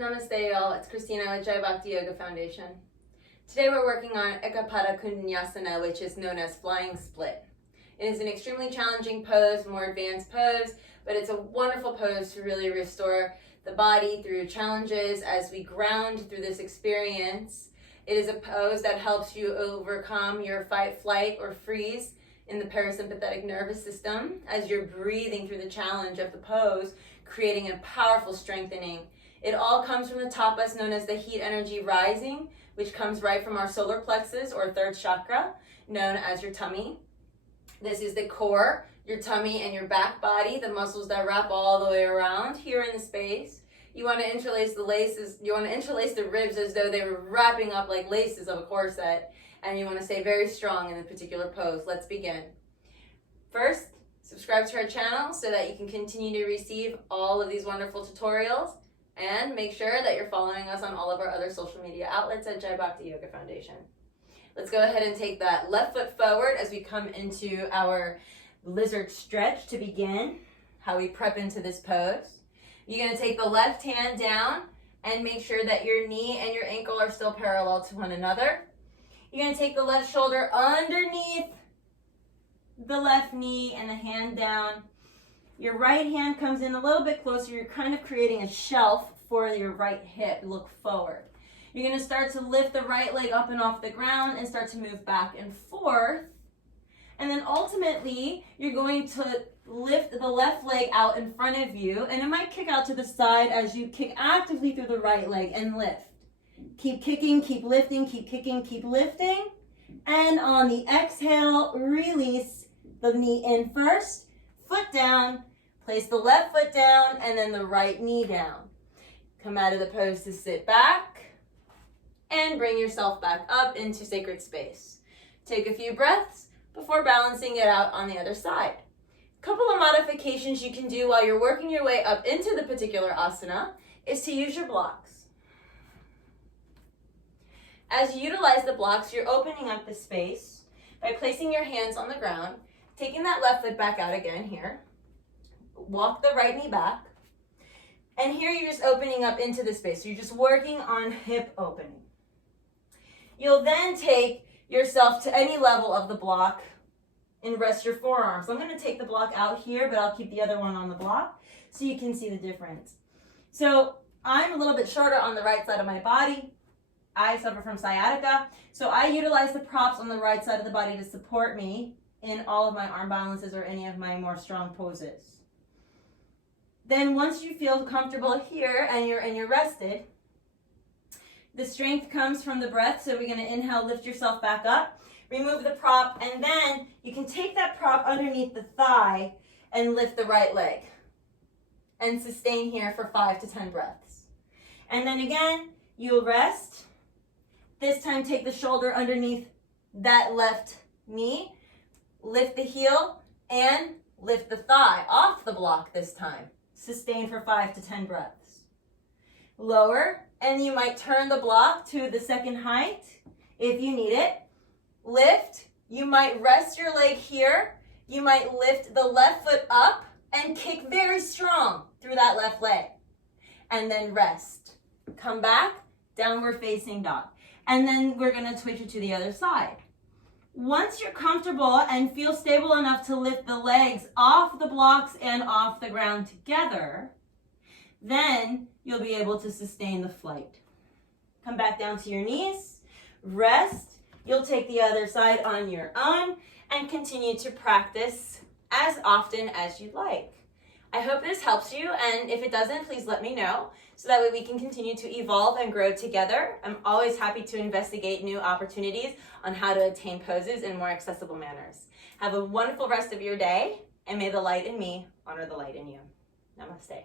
Namaste y'all, it's Christina with Bhakti Yoga Foundation. Today we're working on Eka Pada Koudinyasana, which is known as flying split. It is an extremely challenging pose, more advanced pose, but it's a wonderful pose to really restore the body through challenges as we ground through this experience. It is a pose that helps you overcome your fight, flight, or freeze in the parasympathetic nervous system as you're breathing through the challenge of the pose, creating a powerful strengthening. It all comes from the tapas known as the heat energy rising, which comes right from our solar plexus or third chakra, known as your tummy. This is the core, your tummy and your back body, the muscles that wrap all the way around here in the space. You want to interlace the laces, you want to interlace the ribs as though they were wrapping up like laces of a corset, and you want to stay very strong in this particular pose. Let's begin. First, subscribe to our channel so that you can continue to receive all of these wonderful tutorials. And make sure that you're following us on all of our other social media outlets at Bhakti Yoga Foundation. Let's go ahead and take that left foot forward as we come into our lizard stretch to begin how we prep into this pose. You're going to take the left hand down and make sure that your knee and your ankle are still parallel to one another. You're going to take the left shoulder underneath the left knee and the hand down. Your right hand comes in a little bit closer. You're kind of creating a shelf for your right hip. Look forward. You're going to start to lift the right leg up and off the ground and start to move back and forth. And then ultimately, you're going to lift the left leg out in front of you. And it might kick out to the side as you kick actively through the right leg and lift. Keep kicking, keep lifting, keep kicking, keep lifting. And on the exhale, release the knee in first, foot down. Place the left foot down and then the right knee down. Come out of the pose to sit back and bring yourself back up into sacred space. Take a few breaths before balancing it out on the other side. A couple of modifications you can do while you're working your way up into the particular asana is to use your blocks. As you utilize the blocks, you're opening up the space by placing your hands on the ground, taking that left foot back out again here. Walk the right knee back. And here you're just opening up into the space. So you're just working on hip opening. You'll then take yourself to any level of the block and rest your forearms. I'm going to take the block out here, but I'll keep the other one on the block so you can see the difference. So I'm a little bit shorter on the right side of my body. I suffer from sciatica. So I utilize the props on the right side of the body to support me in all of my arm balances or any of my more strong poses. Then once you feel comfortable here and you're rested, the strength comes from the breath. So we're going to inhale, lift yourself back up, remove the prop, and then you can take that prop underneath the thigh and lift the right leg and sustain here for 5 to 10 breaths. And then again, you'll rest. This time take the shoulder underneath that left knee, lift the heel, and lift the thigh off the block this time. Sustain for 5 to 10 breaths. Lower, and you might turn the block to the second height if you need it. Lift, you might rest your leg here. You might lift the left foot up and kick very strong through that left leg. And then rest. Come back, downward facing dog. And then we're going to switch it to the other side. Once you're comfortable and feel stable enough to lift the legs off the blocks and off the ground together, then you'll be able to sustain the flight. Come back down to your knees, rest. You'll take the other side on your own and continue to practice as often as you'd like. I hope this helps you, and if it doesn't, please let me know so that way we can continue to evolve and grow together. I'm always happy to investigate new opportunities on how to attain poses in more accessible manners. Have a wonderful rest of your day, and may the light in me honor the light in you. Namaste.